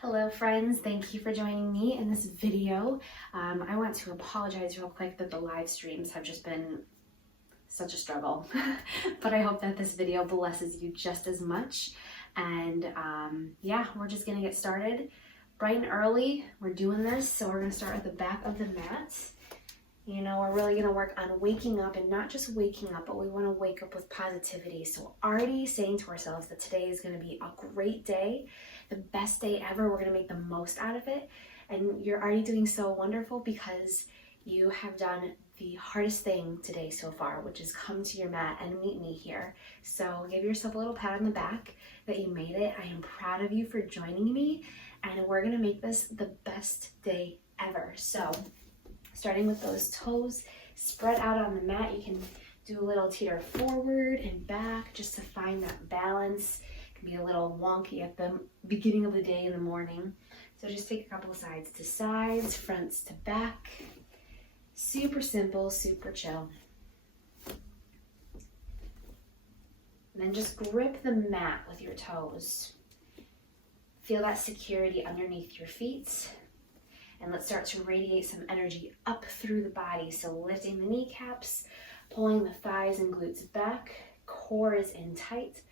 Hello friends, thank you for joining me in this video. I want to apologize real quick that the live streams have just been such a struggle, but I hope that this video blesses you just as much. And yeah, we're just gonna get started bright and early. We're doing this, so we're gonna start at the back of the mat. You know, we're really gonna work on waking up, and not just waking up, but we wanna wake up with positivity. So already saying to ourselves that today is gonna be a great day, the best day ever. We're gonna make the most out of it. And you're already doing so wonderful because you have done the hardest thing today so far, which is come to your mat and meet me here. So give yourself a little pat on the back that you made it. I am proud of you for joining me, and we're gonna make this the best day ever. So starting with those toes spread out on the mat, you can do a little teeter forward and back just to find that balance. It can be a little wonky at the beginning of the day in the morning. So just take a couple of sides to sides, fronts to back. Super simple, super chill. And then just grip the mat with your toes. Feel that security underneath your feet. And let's start to radiate some energy up through the body. So lifting the kneecaps, pulling the thighs and glutes back, core is in tight,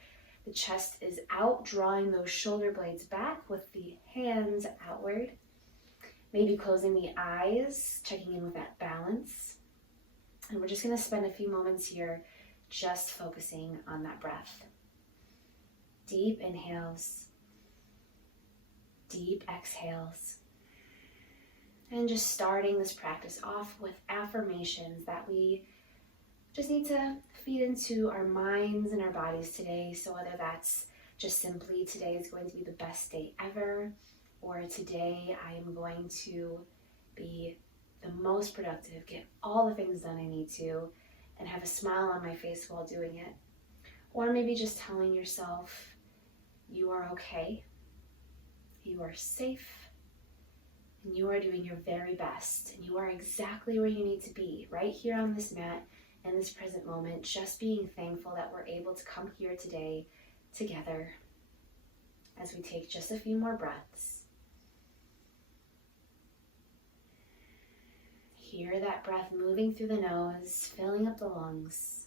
the chest is out, drawing those shoulder blades back with the hands outward. Maybe closing the eyes, checking in with that balance. And we're just gonna spend a few moments here just focusing on that breath. Deep inhales, deep exhales. And just starting this practice off with affirmations that we just need to feed into our minds and our bodies today. So whether that's just simply today is going to be the best day ever, or today I am going to be the most productive, get all the things done I need to, and have a smile on my face while doing it. Or maybe just telling yourself you are okay, you are safe, and you are doing your very best, and you are exactly where you need to be, right here on this mat, in this present moment, just being thankful that we're able to come here today together as we take just a few more breaths. Hear that breath moving through the nose, filling up the lungs.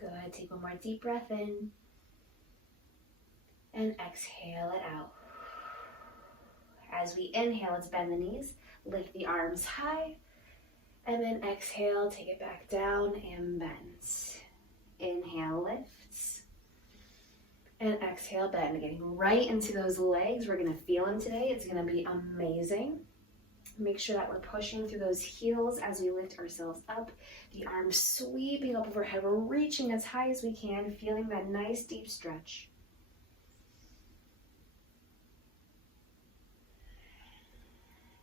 Good, take one more deep breath in and exhale it out. As we inhale, let's bend the knees, lift the arms high, and then exhale, take it back down and bend. Inhale, lifts, and exhale, bend. Getting right into those legs. We're gonna feel them today. It's gonna be amazing. Make sure that we're pushing through those heels as we lift ourselves up. The arms sweeping up overhead. We're reaching as high as we can, feeling that nice deep stretch.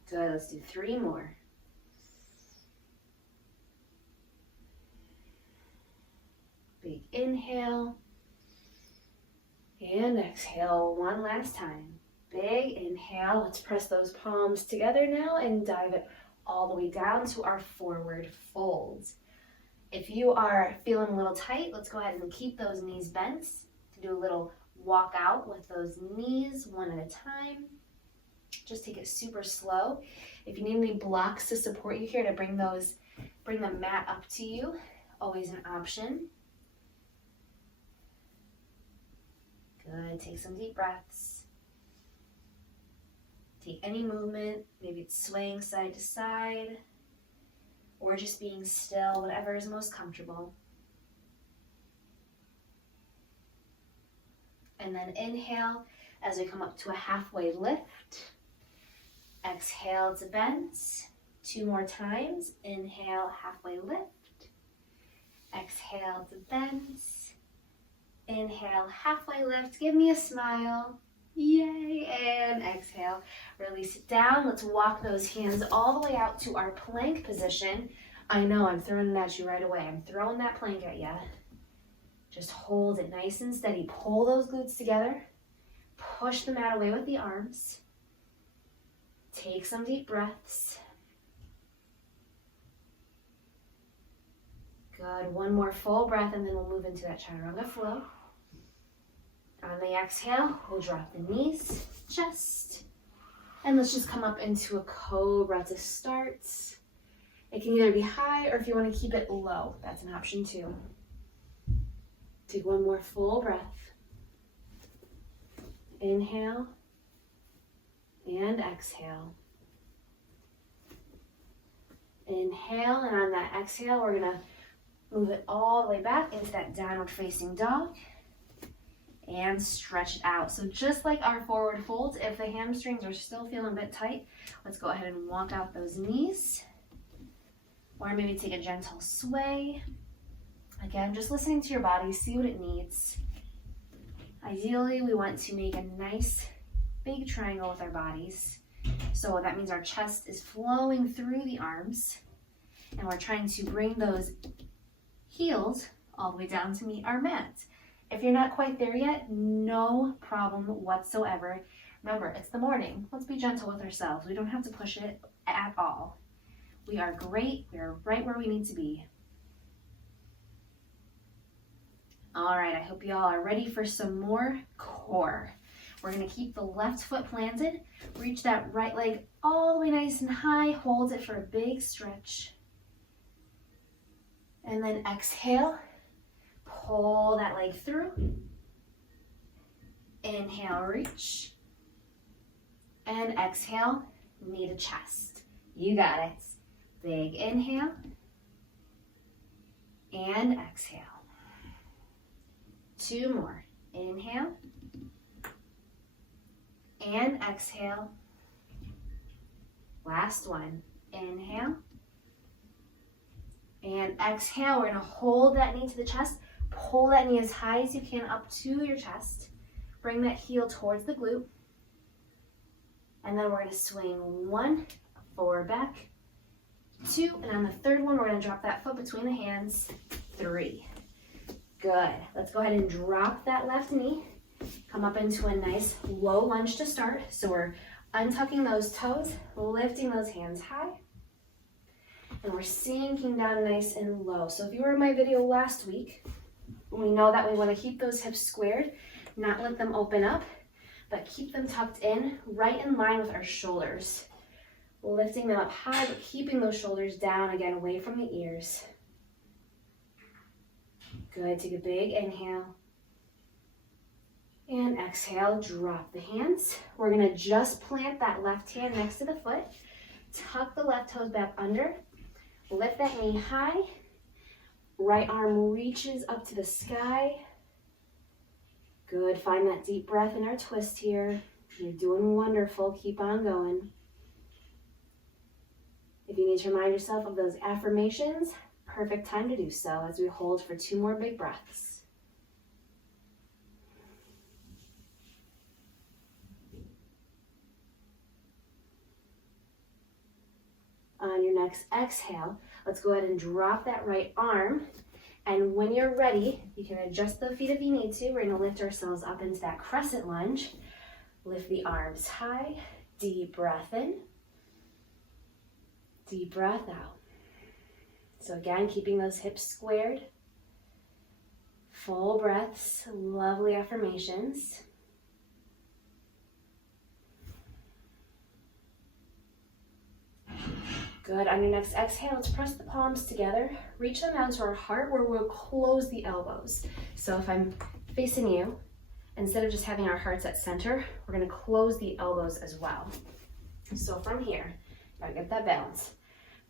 Good, let's do 3 more. Big inhale. And exhale one last time. Big inhale. Let's press those palms together now and dive it all the way down to our forward fold. If you are feeling a little tight, let's go ahead and keep those knees bent to do a little walk out with those knees one at a time. Just take it super slow. If you need any blocks to support you here to bring the mat up to you, always an option. Good, take some deep breaths. Take any movement, maybe it's swaying side to side, or just being still, whatever is most comfortable. And then inhale as we come up to a halfway lift. Exhale to bend. 2 more times. Inhale, halfway lift. Exhale to bend. Inhale, halfway lift. Give me a smile. Yay, and exhale. Release it down. Let's walk those hands all the way out to our plank position. I know, I'm throwing it at you right away. I'm throwing that plank at you. Just hold it nice and steady. Pull those glutes together. Push the mat away with the arms. Take some deep breaths. Good. One more full breath, and then we'll move into that chaturanga flow. On the exhale, we'll drop the knees, chest, and let's just come up into a cobra to start. It can either be high, or if you want to keep it low, that's an option too. Take one more full breath. Inhale and exhale. Inhale, and on that exhale, we're gonna move it all the way back into that downward facing dog and stretch it out. So just like our forward folds, if the hamstrings are still feeling a bit tight, let's go ahead and walk out those knees, or maybe take a gentle sway. Again, just listening to your body, see what it needs. Ideally, we want to make a nice big triangle with our bodies. So that means our chest is flowing through the arms, and we're trying to bring those heels all the way down to meet our mat. If you're not quite there yet, no problem whatsoever. Remember, it's the morning. Let's be gentle with ourselves. We don't have to push it at all. We are great. We are right where we need to be. All right, I hope you all are ready for some more core. We're gonna keep the left foot planted, reach that right leg all the way nice and high, hold it for a big stretch. And then exhale, pull that leg through. Inhale, reach. And exhale, knee to chest. You got it. Big inhale. And exhale. Two more. Inhale. And exhale. Last one. Inhale. And exhale. We're going to hold that knee to the chest. Pull that knee as high as you can up to your chest. Bring that heel towards the glute. And then we're going to swing one, forward, back, two, and on the third one, we're going to drop that foot between the hands, three. Good. Let's go ahead and drop that left knee. Come up into a nice low lunge to start. So we're untucking those toes, lifting those hands high, and we're sinking down nice and low. So if you were in my video last week, we know that we want to keep those hips squared, not let them open up, but keep them tucked in, right in line with our shoulders. Lifting them up high, but keeping those shoulders down, again, away from the ears. Good, take a big inhale. And exhale, drop the hands. We're gonna just plant that left hand next to the foot. Tuck the left toes back under. Lift that knee high. Right arm reaches up to the sky. Good, find that deep breath in our twist here. You're doing wonderful, keep on going. If you need to remind yourself of those affirmations, perfect time to do so as we hold for two more big breaths. On your next exhale, let's go ahead and drop that right arm. And when you're ready, you can adjust the feet if you need to. We're going to lift ourselves up into that crescent lunge. Lift the arms high. Deep breath in. Deep breath out. So again, keeping those hips squared. Full breaths, lovely affirmations. Good, on your next exhale, let's press the palms together. Reach them down to our heart where we'll close the elbows. So if I'm facing you, instead of just having our hearts at center, we're gonna close the elbows as well. So from here, gotta get that balance.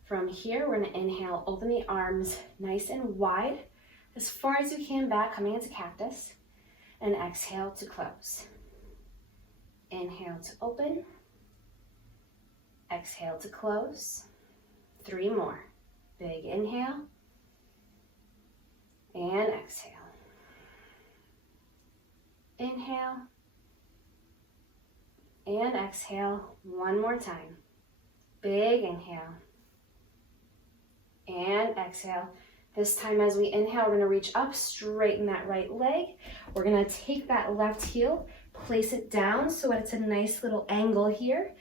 From here, we're gonna inhale, open the arms nice and wide, as far as you can back, coming into cactus, and exhale to close. Inhale to open, exhale to close. Three more. Big inhale, and exhale. Inhale, and exhale one more time. Big inhale, and exhale. This time as we inhale, we're gonna reach up, straighten that right leg. We're gonna take that left heel, place it down so it's a nice little angle here.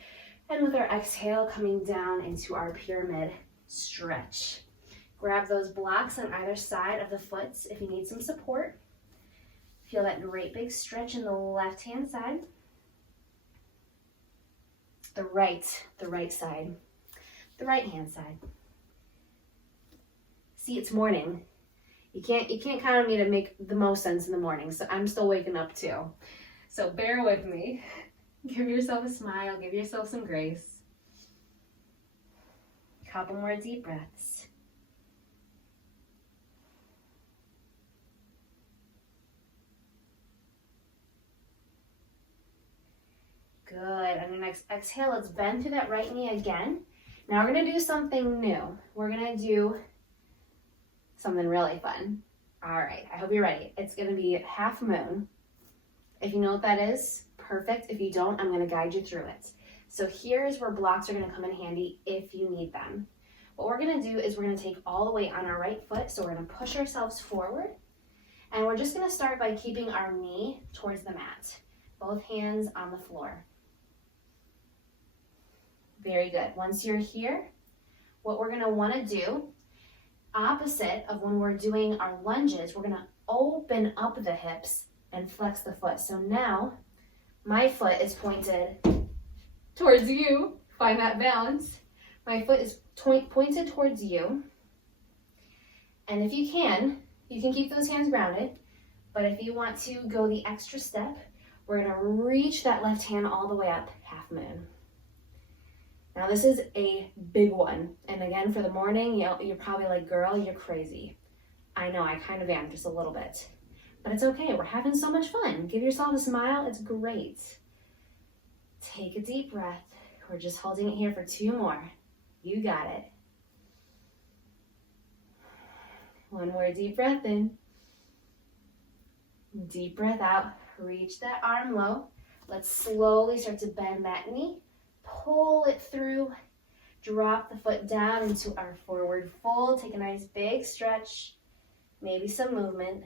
And with our exhale, coming down into our pyramid stretch. Grab those blocks on either side of the foot if you need some support. Feel that great big stretch in the left-hand side. The right side. The right-hand side. See, it's morning. You can't count on me to make the most sense in the morning, so I'm still waking up too. So bear with me. Give yourself a smile, give yourself some grace. Couple more deep breaths. Good. On your next exhale, let's bend through that right knee again. Now we're gonna do something new. We're gonna do something really fun. All right, I hope you're ready. It's gonna be half moon. If you know what that is, perfect. If you don't, I'm gonna guide you through it. So here's where blocks are gonna come in handy if you need them. What we're gonna do is we're gonna take all the weight on our right foot, so we're gonna push ourselves forward, and we're just gonna start by keeping our knee towards the mat. Both hands on the floor. Very good. Once you're here, what we're gonna wanna do, opposite of when we're doing our lunges, we're gonna open up the hips and flex the foot. So now, my foot is pointed towards you. Find that balance. My foot is pointed towards you. And if you can keep those hands grounded. But if you want to go the extra step, we're gonna reach that left hand all the way up, half moon. Now this is a big one. And again, for the morning, you're probably like, girl, you're crazy. I know, I kind of am, just a little bit. But it's okay, we're having so much fun. Give yourself a smile, it's great. Take a deep breath. We're just holding it here for 2 more. You got it. 1 more deep breath in. Deep breath out. Reach that arm low. Let's slowly start to bend that knee. Pull it through. Drop the foot down into our forward fold. Take a nice big stretch. Maybe some movement.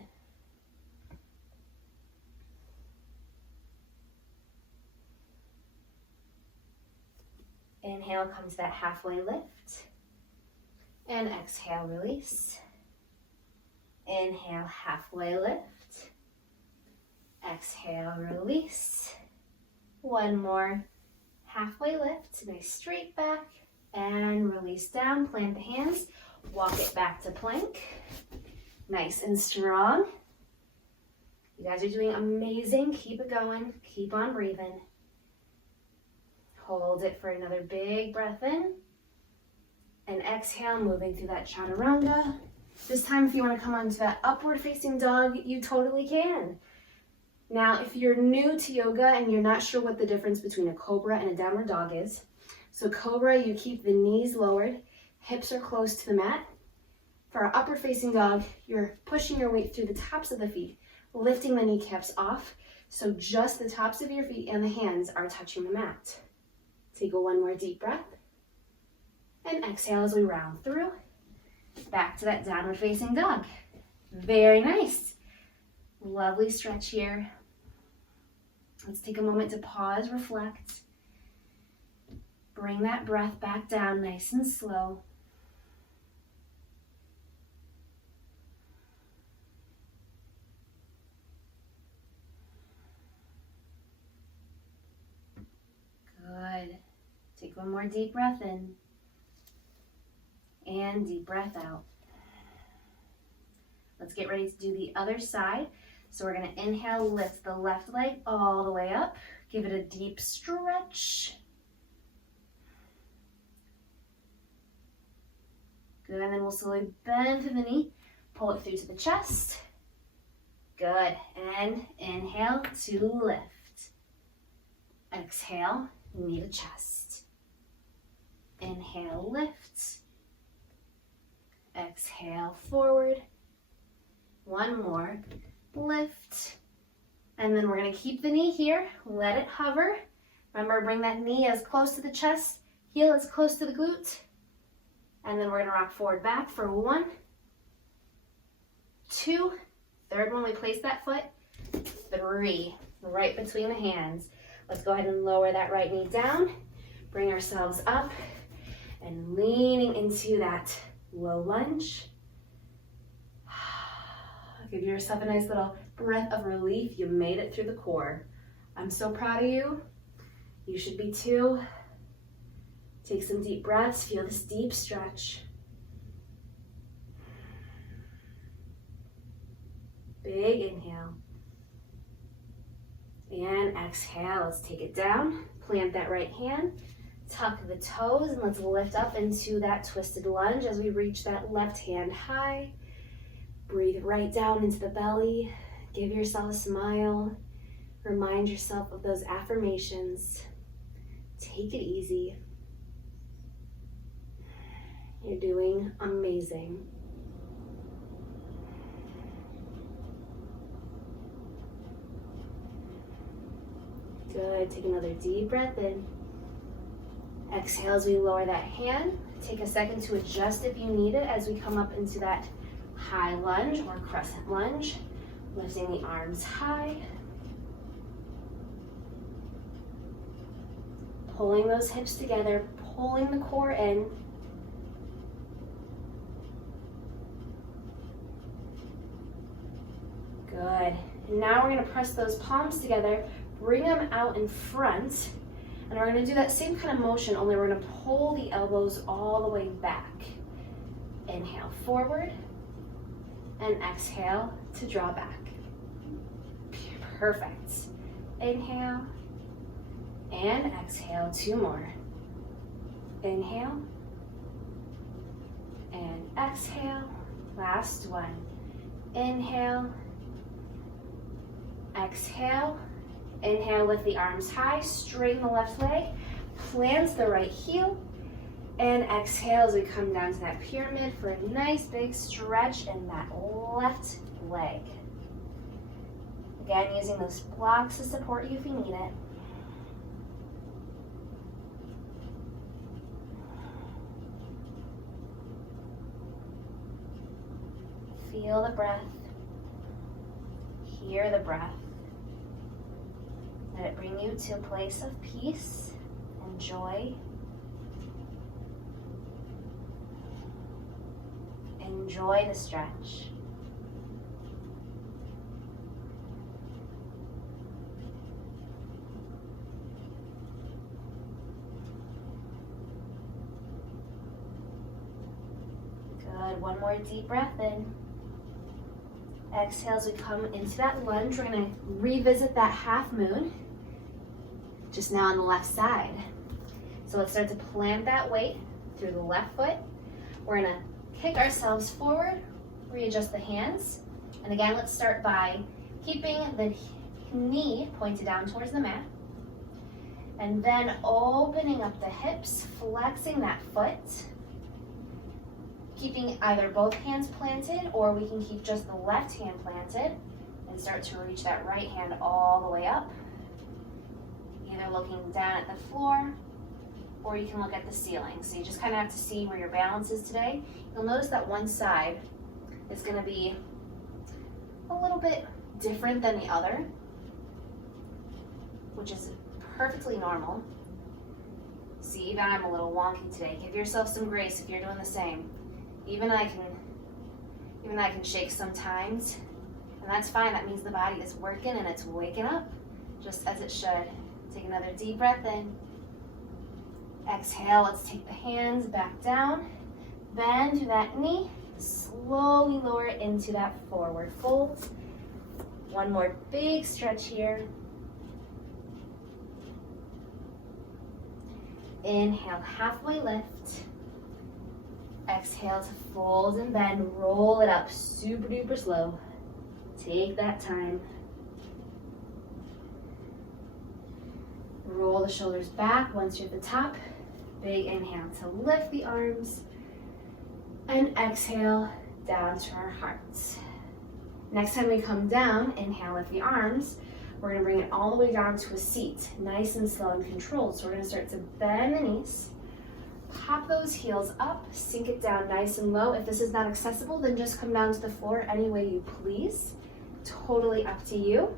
Inhale, come to that halfway lift. And exhale, release. Inhale, halfway lift. Exhale, release. 1 more. Halfway lift, nice straight back. And release down, plant the hands. Walk it back to plank. Nice and strong. You guys are doing amazing. Keep it going. Keep on breathing. Hold it for another big breath in. And exhale, moving through that chaturanga. This time, if you want to come onto that upward facing dog, you totally can. Now, if you're new to yoga and you're not sure what the difference between a cobra and a downward dog is, so cobra, you keep the knees lowered, hips are close to the mat. For our upward facing dog, you're pushing your weight through the tops of the feet, lifting the kneecaps off, so just the tops of your feet and the hands are touching the mat. Take 1 more deep breath. And exhale as we round through. Back to that downward facing dog. Very nice. Lovely stretch here. Let's take a moment to pause, reflect. Bring that breath back down nice and slow. Good. Take 1 more deep breath in. And deep breath out. Let's get ready to do the other side. So we're going to inhale, lift the left leg all the way up. Give it a deep stretch. Good, and then we'll slowly bend through the knee. Pull it through to the chest. Good, and inhale to lift. Exhale, knee to chest. Inhale, lift. Exhale, forward. 1 more, lift. And then we're gonna keep the knee here, let it hover. Remember, bring that knee as close to the chest, heel as close to the glute. And then we're gonna rock forward back for 1, 2, third one we place that foot, 3, right between the hands. Let's go ahead and lower that right knee down, bring ourselves up, and leaning into that low lunge. Give yourself a nice little breath of relief. You made it through the core. I'm so proud of you. You should be too. Take some deep breaths. Feel this deep stretch. Big inhale. And exhale. Let's take it down. Plant that right hand. Tuck the toes and let's lift up into that twisted lunge as we reach that left hand high. Breathe right down into the belly. Give yourself a smile. Remind yourself of those affirmations. Take it easy. You're doing amazing. Good. Take another deep breath in. Exhale as we lower that hand. Take a second to adjust if you need it as we come up into that high lunge or crescent lunge. Lifting the arms high. Pulling those hips together, pulling the core in. Good. And now we're going to press those palms together, bring them out in front, and we're going to do that same kind of motion, only we're going to pull the elbows all the way back. Inhale forward, and exhale to draw back. Perfect. Inhale, and exhale, 2 more. Inhale, and exhale. Last one. Inhale, exhale. Inhale, lift the arms high, straighten the left leg, plant the right heel, and exhale as we come down to that pyramid for a nice big stretch in that left leg. Again, using those blocks to support you if you need it. Feel the breath. Hear the breath. Let it bring you to a place of peace and joy. Enjoy the stretch. Good. One more deep breath in. Exhale as we come into that lunge. We're going to revisit that half moon, just now on the left side. So let's start to plant that weight through the left foot. We're going to kick ourselves forward, readjust the hands. And again, let's start by keeping the knee pointed down towards the mat. And then opening up the hips, flexing that foot. Keeping either both hands planted, or we can keep just the left hand planted and start to reach that right hand all the way up. Either looking down at the floor, or you can look at the ceiling. So you just kind of have to see where your balance is today. You'll notice that one side is going to be a little bit different than the other, which is perfectly normal. See, even I'm a little wonky today. Give yourself some grace if you're doing the same. Even I can shake sometimes, and that's fine. That means the body is working and it's waking up, just as it should. Take another deep breath in. Exhale, let's take the hands back down. Bend to that knee. Slowly lower it into that forward fold. One more big stretch here. Inhale, halfway lift. Exhale to fold and bend. Roll it up super duper slow. Take that time. Roll the shoulders back once you're at the top. Big inhale to lift the arms. And exhale down to our hearts. Next time we come down, inhale, lift the arms. We're going to bring it all the way down to a seat, nice and slow and controlled. So we're going to start to bend the knees, Pop those heels up, sink it down nice and low. If this is not accessible, then just come down to the floor any way you please. Totally up to you.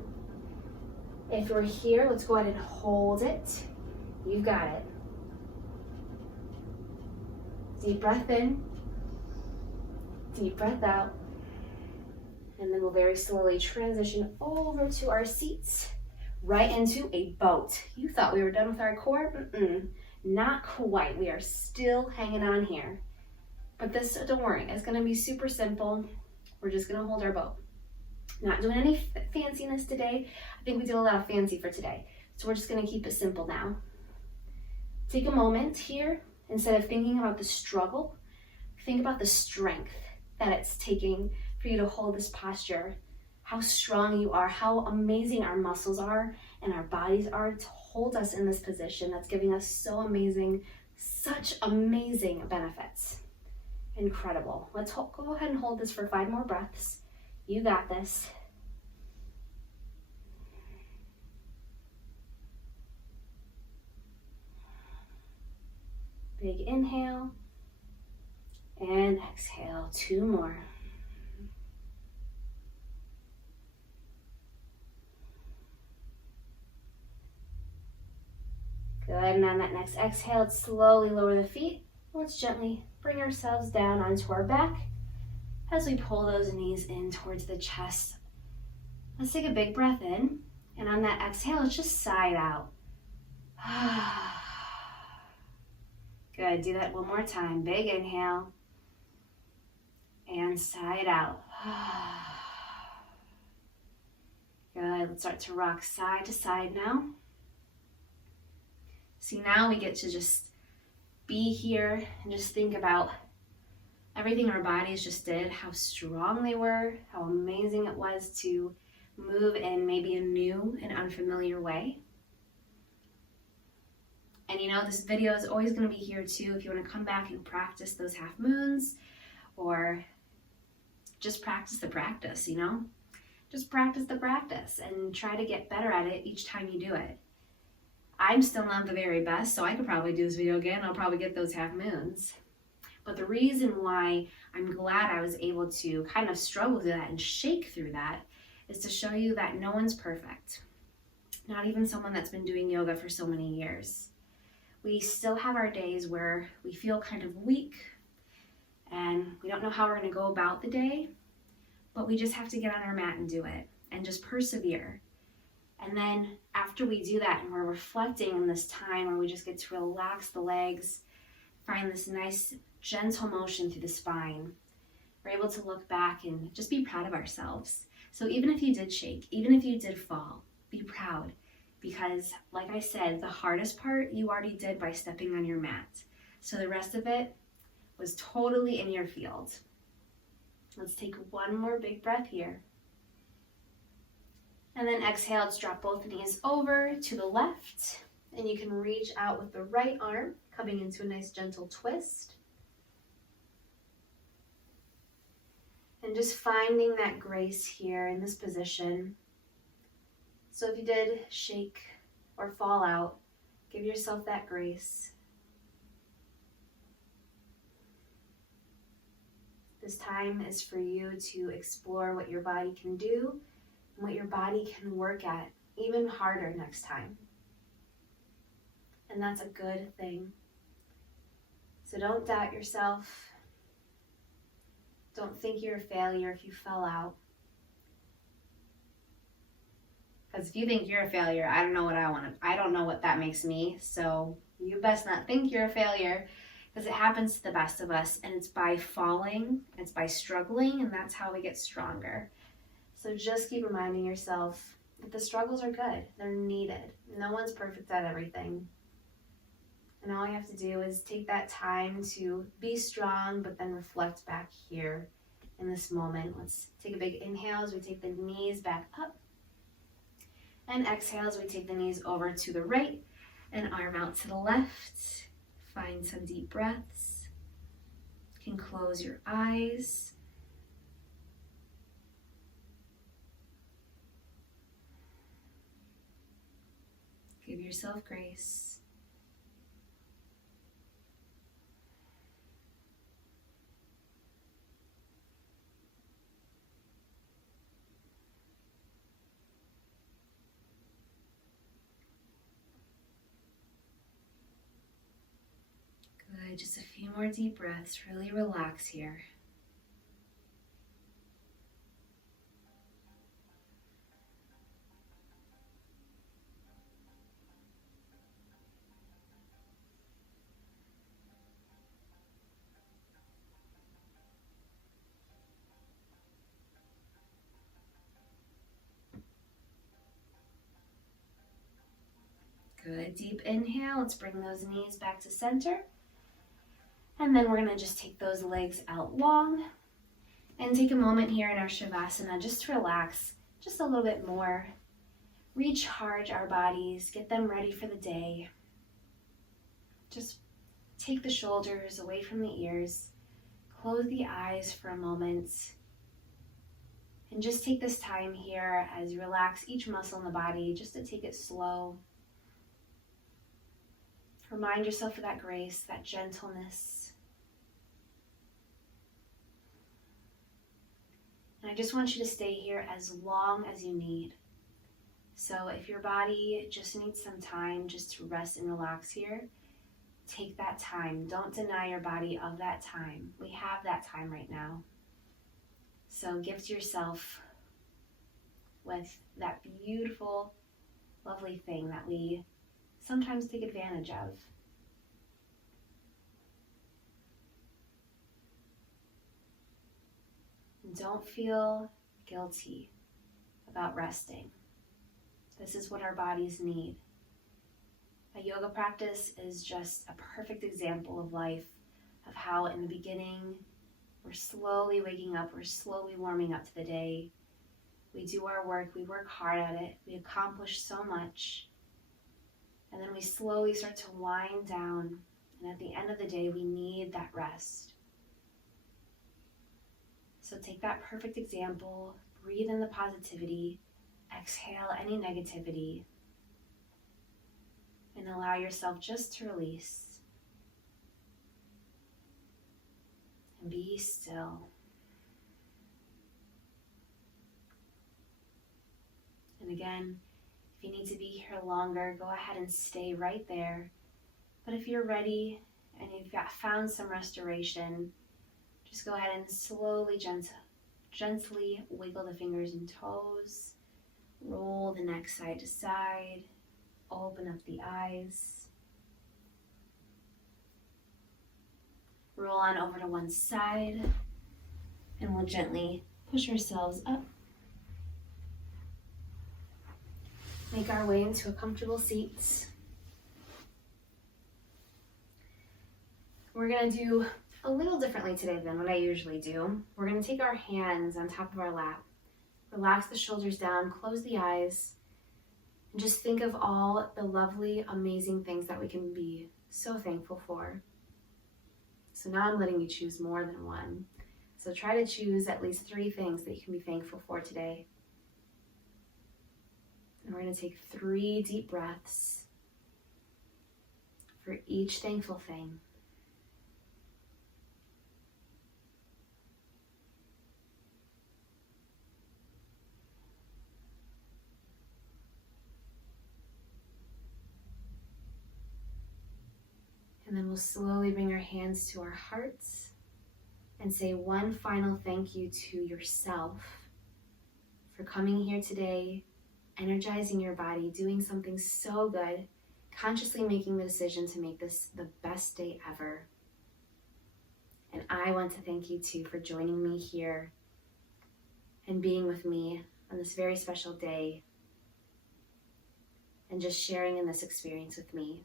If you're here, let's go ahead and hold it. You've got it. Deep breath in, deep breath out. And then we'll very slowly transition over to our seats, right into a boat. You thought we were done with our core? Not quite. We are still hanging on here. But this, don't worry, it's gonna be super simple. We're just gonna hold our boat. Not doing any fanciness today. I think we did a lot of fancy for today. So we're just gonna keep it simple now. Take a moment here. Instead of thinking about the struggle, think about the strength that it's taking for you to hold this posture, how strong you are, how amazing our muscles are and our bodies are to hold us in this position that's giving us such amazing benefits. Incredible. Let's go ahead and hold this for 5 more breaths. You got this. Big inhale and exhale, 2 more. Good, and on that next exhale, let's slowly lower the feet. Let's gently bring ourselves down onto our back as we pull those knees in towards the chest. Let's take a big breath in, and on that exhale, let's just sigh it out. Good, do that one more time. Big inhale and sigh it out. Good, let's start to rock side to side now. See, now we get to just be here and just think about everything our bodies just did, how strong they were, how amazing it was to move in maybe a new and unfamiliar way. And you know, this video is always going to be here too if you want to come back and practice those half moons, or just practice the practice, you know? Just practice the practice and try to get better at it each time you do it. I'm still not the very best, so I could probably do this video again. I'll probably get those half moons. But the reason why I'm glad I was able to kind of struggle through that and shake through that is to show you that no one's perfect. Not even someone that's been doing yoga for so many years. We still have our days where we feel kind of weak and we don't know how we're going to go about the day, but we just have to get on our mat and do it and just persevere. And then after we do that and we're reflecting in this time where we just get to relax the legs, find this nice gentle motion through the spine, we're able to look back and just be proud of ourselves. So even if you did shake, even if you did fall, be proud. Because like I said, the hardest part you already did by stepping on your mat. So the rest of it was totally in your field. Let's take one more big breath here. And then exhale, let's drop both knees over to the left. And you can reach out with the right arm, coming into a nice gentle twist. And just finding that grace here in this position. So if you did shake or fall out, give yourself that grace. This time is for you to explore what your body can do and what your body can work at even harder next time. And that's a good thing. So don't doubt yourself. Don't think you're a failure if you fell out. Because if you think you're a failure, I don't know what that makes me. So you best not think you're a failure, because it happens to the best of us, and it's by falling, it's by struggling, and that's how we get stronger. So just keep reminding yourself that the struggles are good. They're needed. No one's perfect at everything. And all you have to do is take that time to be strong, but then reflect back here in this moment. Let's take a big inhale as we take the knees back up. And exhale as we take the knees over to the right and arm out to the left. Find some deep breaths. You can close your eyes. Give yourself grace. Good, just a few more deep breaths. Really relax here. Good, deep inhale. Let's bring those knees back to center. And then we're gonna just take those legs out long and take a moment here in our Shavasana just to relax just a little bit more. Recharge our bodies, get them ready for the day. Just take the shoulders away from the ears, close the eyes for a moment, and just take this time here as you relax each muscle in the body just to take it slow. Remind yourself of that grace, that gentleness. And I just want you to stay here as long as you need. So if your body just needs some time just to rest and relax here, take that time. Don't deny your body of that time. We have that time right now. So gift yourself with that beautiful, lovely thing that we sometimes take advantage of. Don't feel guilty about resting. This is what our bodies need. A yoga practice is just a perfect example of life, of how in the beginning, we're slowly waking up, we're slowly warming up to the day. We do our work, we work hard at it, we accomplish so much. And then we slowly start to wind down, and at the end of the day, we need that rest. So take that perfect example, breathe in the positivity, exhale any negativity, and allow yourself just to release. And be still. And again, if you need to be here longer, go ahead and stay right there. But if you're ready and you've found some restoration, just go ahead and slowly, gently wiggle the fingers and toes. Roll the neck side to side. Open up the eyes. Roll on over to one side. And we'll gently push ourselves up. Make our way into a comfortable seat. We're going to do a little differently today than what I usually do. We're going to take our hands on top of our lap. Relax the shoulders down, close the eyes, and just think of all the lovely, amazing things that we can be so thankful for. So now I'm letting you choose more than one. So try to choose at least 3 things that you can be thankful for today. And we're going to take 3 deep breaths for each thankful thing. And then we'll slowly bring our hands to our hearts and say one final thank you to yourself for coming here today, energizing your body, doing something so good, consciously making the decision to make this the best day ever. And I want to thank you too for joining me here and being with me on this very special day and just sharing in this experience with me.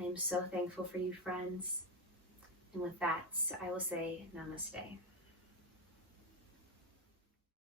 I am so thankful for you, friends. And with that, I will say namaste.